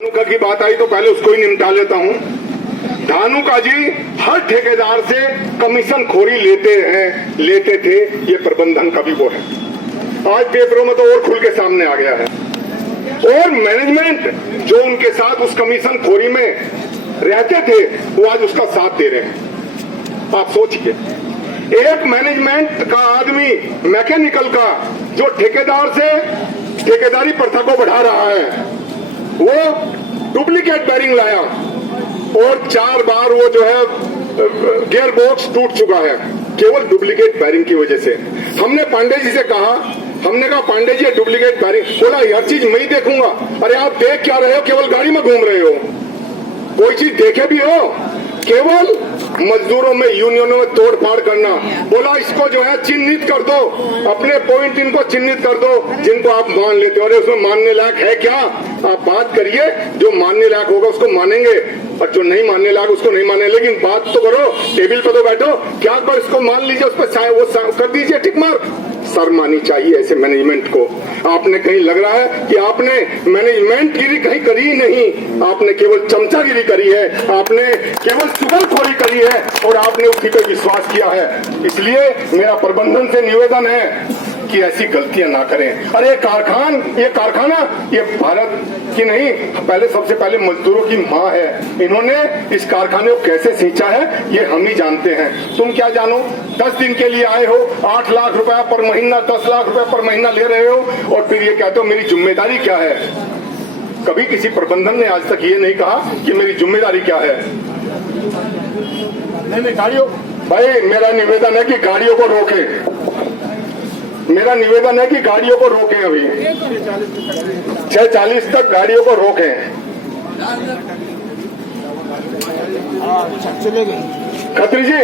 धानुका की बात आई तो पहले उसको ही निपटा लेता हूं। धानुका जी हर ठेकेदार से कमीशन खोरी लेते थे, ये प्रबंधन का भी वो है। आज पेपरों में तो और खुल के सामने आ गया है। और मैनेजमेंट जो उनके साथ उस कमीशन खोरी में रहते थे वो आज उसका साथ दे रहे हैं। आप सोचिए, एक मैनेजमेंट का आदमी मैकेनिकल का जो ठेकेदार से ठेकेदारी प्रथा को बढ़ा रहा है, वो डुप्लीकेट बैरिंग लाया और 4 बार वो जो है गियर बॉक्स टूट चुका है केवल डुप्लीकेट बैरिंग की वजह से। हमने पांडे जी से कहा, हमने कहा पांडे जी डुप्लीकेट बैरिंग, बोला हर चीज मैं ही देखूंगा। अरे आप देख क्या रहे हो, केवल गाड़ी में घूम रहे हो, कोई चीज देखे भी हो? केवल मजदूरों में यूनियनों में तोड़फाड़ करना। बोला इसको जो है चिन्हित कर दो, अपने पॉइंट इनको चिन्हित कर दो जिनको आप मान लेते हो। अरे उसमें मानने लायक है क्या? आप बात करिए, जो मानने लायक होगा उसको मानेंगे और जो नहीं मानने लायक उसको नहीं माने, लेकिन बात तो करो, टेबल पे तो बैठो, क्या एक बार इसको मान लीजिए, उस पर वो कर दीजिए टिक मार्क। शर्म आनी चाहिए ऐसे मैनेजमेंट को। आपने कहीं लग रहा है कि आपने मैनेजमेंट गिरी कहीं करी ही नहीं, आपने केवल चमचागिरी करी है, आपने केवल चुगलखोरी करी है और आपने उसी पे विश्वास किया है। इसलिए मेरा प्रबंधन से निवेदन है कि ऐसी गलतियां ना करें। अरे ये कारखाना ये भारत की नहीं, पहले सबसे पहले मजदूरों की माँ है। इन्होंने इस कारखाने को कैसे सींचा है ये हम ही जानते हैं। तुम क्या जानो, 10 दिन के लिए आए हो, 8 लाख रुपया पर महीना, 10 लाख रुपया पर महीना ले रहे हो और फिर ये कहते हो मेरी जिम्मेदारी क्या है। कभी किसी प्रबंधन ने आज तक ये नहीं कहा कि मेरी जिम्मेदारी क्या है। नहीं गाड़ियों, भाई मेरा निवेदन है कि गाड़ियों को रोके, मेरा निवेदन है कि गाड़ियों को रोकें। अभी 6:40 तक गाड़ियों को रोकें। खत्री जी,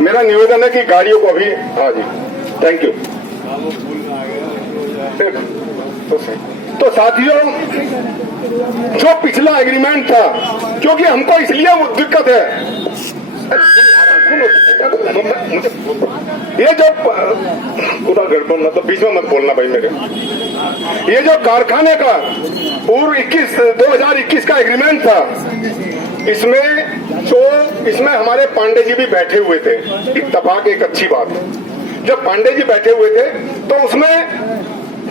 मेरा निवेदन है कि गाड़ियों को अभी, हाँ जी, थैंक यू। तो साथियों, जो पिछला एग्रीमेंट था, क्योंकि हमको इसलिए दिक्कत है, ये जो पूरा गड़बड़, मतलब बीच में मत बोलना भाई मेरे। ये जो कारखाने का पूर्व 2021 का एग्रीमेंट था, इसमें हमारे पांडे जी भी बैठे हुए थे। इत्तेफाक एक अच्छी बात है, जब पांडे जी बैठे हुए थे तो उसमें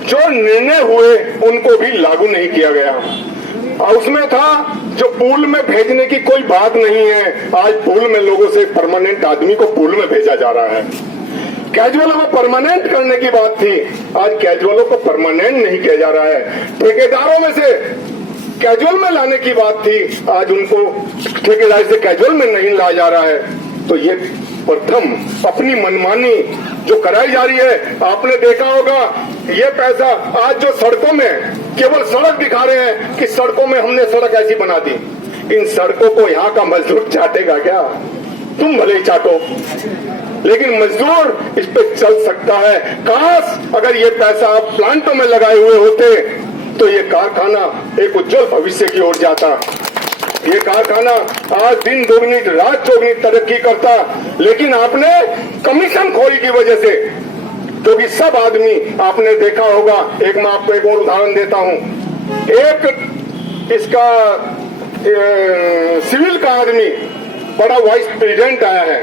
जो निर्णय हुए उनको भी लागू नहीं किया गया। और उसमें था जो पूल में भेजने की कोई बात नहीं है। आज पूल में लोगों से परमानेंट आदमी को पूल में भेजा जा रहा है। कैजुअलों को परमानेंट करने की बात थी, आज कैजुअलों को परमानेंट नहीं किया जा रहा है। ठेकेदारों में से कैजुअल में लाने की बात थी, आज उनको ठेकेदारी से कैजुअल में नहीं लाया जा रहा है। तो ये प्रथम अपनी मनमानी जो कराई जा रही है, आपने देखा होगा ये पैसा आज जो सड़कों में केवल सड़क दिखा रहे हैं कि सड़कों में हमने सड़क ऐसी बना दी। इन सड़कों को यहाँ का मजदूर चाटेगा क्या? तुम भले ही चाटो, लेकिन मजदूर इस पे चल सकता है। काश अगर ये पैसा आप प्लांटों में लगाए हुए होते तो ये कारखाना एक उज्जवल भविष्य की ओर जाता। ये कारखाना आज दिन दोगुनी रात चौगुनी तरक्की करता, लेकिन आपने कमीशन खोरी की वजह से, क्योंकि सब आदमी आपने देखा होगा। एक मैं आपको एक और उदाहरण देता हूं। एक इसका सिविल का आदमी बड़ा वाइस प्रेसिडेंट आया है,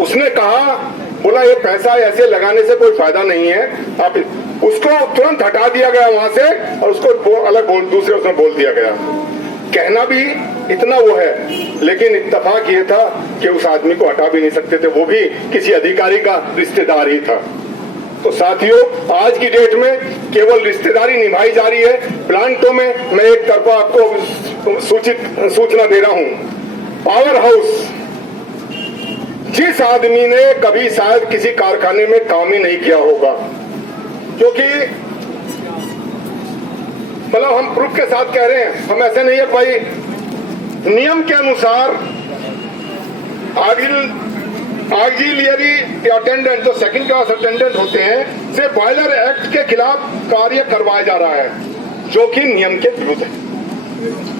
उसने कहा, बोला ये पैसा ऐसे लगाने से कोई फायदा नहीं है, आप उसको तुरंत हटा दिया गया वहां से और उसको अलग दूसरे उसमें बोल दिया गया। कहना भी इतना वो है, लेकिन इत्तेफाक ये था कि उस आदमी को हटा भी नहीं सकते थे, वो भी किसी अधिकारी का रिश्तेदार ही था। तो साथियों, आज की डेट में केवल रिश्तेदारी निभाई जा रही है प्लांटों में। मैं एक तरफा आपको सूचना दे रहा हूं, पावर हाउस, जिस आदमी ने कभी शायद किसी कारखाने में काम ही नहीं किया होगा, क्योंकि मतलब हम प्रूफ के साथ कह रहे हैं, हम ऐसे नहीं है भाई। नियम के अनुसार ऑक्सिलियरी अटेंडेंट जो सेकंड क्लास अटेंडेंट होते हैं से बॉयलर एक्ट के खिलाफ कार्य करवाया जा रहा है, जो कि नियम के विरुद्ध है।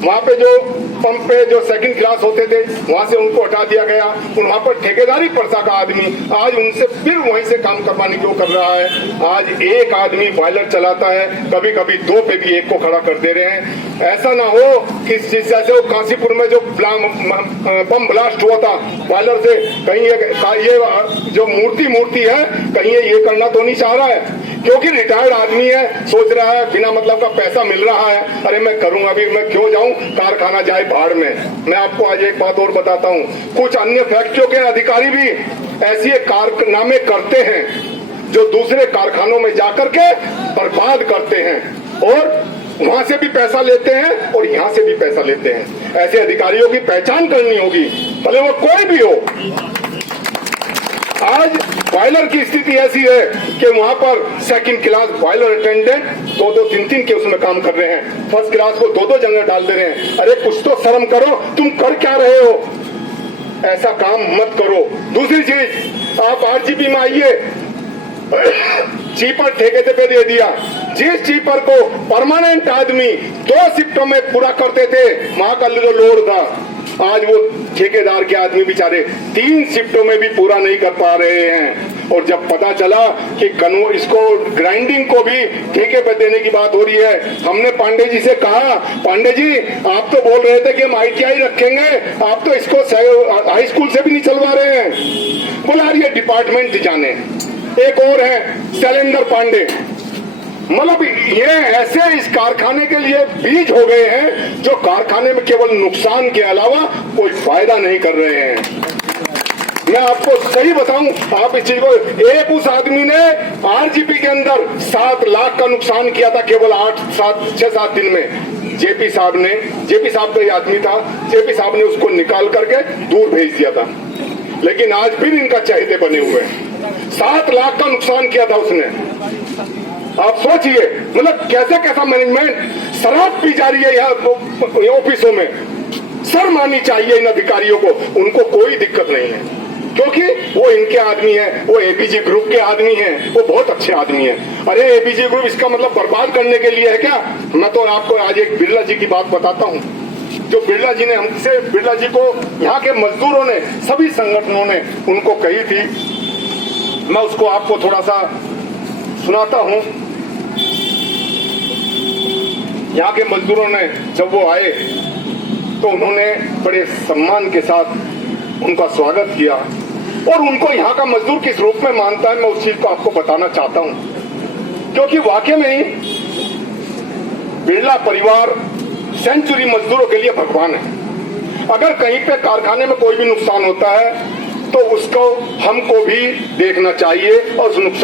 वहां पे जो पंप पे जो सेकंड क्लास होते थे वहां से उनको हटा दिया गया। वहां पर ठेकेदारी परसा का आदमी आज उनसे फिर वहीं से काम करवाने की वो कर रहा है। आज एक आदमी बॉयलर चलाता है, कभी कभी दो पे भी एक को खड़ा कर दे रहे हैं। ऐसा ना हो कि जैसे वो काशीपुर में जो बम ब्लास्ट हुआ था बॉयलर से, कहीं ये जो मूर्ति है कहीं ये करना तो नहीं चाह रहा है, क्योंकि रिटायर्ड आदमी है, सोच रहा है बिना मतलब का पैसा मिल रहा है, अरे मैं करूंगा अभी, मैं क्यों जाऊं, कारखाना जाए भाड़ में। मैं आपको आज एक बात और बताता हूं, कुछ अन्य फैक्ट्रियों के अधिकारी भी ऐसे कारनामे करते हैं जो दूसरे कारखानों में जाकर के बर्बाद करते हैं और वहां से भी पैसा लेते हैं और यहां से भी पैसा लेते हैं। ऐसे अधिकारियों की पहचान करनी होगी, भले वो कोई भी हो। आज बॉयलर की स्थिति ऐसी है कि वहां पर सेकंड क्लास बॉयलर अटेंडेंट 2-2, 3-3 के उसमें काम कर रहे हैं, फर्स्ट क्लास को 2-2 जगह डाल दे रहे हैं। अरे कुछ तो शर्म करो, तुम कर क्या रहे हो, ऐसा काम मत करो। दूसरी चीज, आप आरजीपी में आइए, चीपर ठेके पे दे दिया। जिस चीपर को परमानेंट आदमी 2 शिफ्टों में पूरा करते थे, वहां का जो लोड था, आज वो ठेकेदार के आदमी बेचारे 3 शिफ्टों में भी पूरा नहीं कर पा रहे हैं। और जब पता चला कि इसको ग्राइंडिंग को भी ठेके पे देने की बात हो रही है, हमने पांडे जी से कहा, पांडे जी आप तो बोल रहे थे कि हम ITI रखेंगे, आप तो इसको हाई स्कूल से भी नहीं चलवा रहे हैं। बोला ये डिपार्टमेंट जाने। एक और है शैलेंद्र पांडे, मतलब ये ऐसे इस कारखाने के लिए बीज हो गए हैं जो कारखाने में केवल नुकसान के अलावा कोई फायदा नहीं कर रहे हैं। मैं आपको सही बताऊं, आप इस चीज को, एक उस आदमी ने आरजीपी के अंदर 7 लाख का नुकसान किया था केवल 6-7 दिन में। जेपी साहब का ये आदमी था, जेपी साहब ने उसको निकाल करके दूर भेज दिया था, लेकिन आज फिर इनका चहेते बने हुए हैं। 7 लाख का नुकसान किया था उसने। आप सोचिए, मतलब कैसा मैनेजमेंट, शराब पी जा रही है यहाँ ऑफिसों में। शर्म आनी चाहिए इन अधिकारियों को। उनको कोई दिक्कत नहीं है क्योंकि वो इनके आदमी हैं, वो एपीजी ग्रुप के आदमी हैं, वो बहुत अच्छे आदमी हैं। अरे एपीजी ग्रुप इसका मतलब बर्बाद करने के लिए है क्या? मैं तो आपको आज एक बिरला जी की बात बताता हूँ, जो बिरला जी ने हमसे, बिरला जी को यहाँ के मजदूरों ने, सभी संगठनों ने उनको कही थी। मैं उसको आपको थोड़ा सा सुनाता हूँ। यहाँ के मजदूरों ने जब वो आए तो उन्होंने बड़े सम्मान के साथ उनका स्वागत किया और उनको यहाँ का मजदूर किस रूप में मानता है, मैं उस चीज को आपको बताना चाहता हूँ। क्योंकि वाकई में ही बिरला परिवार सेंचुरी मजदूरों के लिए भगवान है। अगर कहीं पे कारखाने में कोई भी नुकसान होता है तो उसको हमको भी देखना चाहिए और उस नुकसान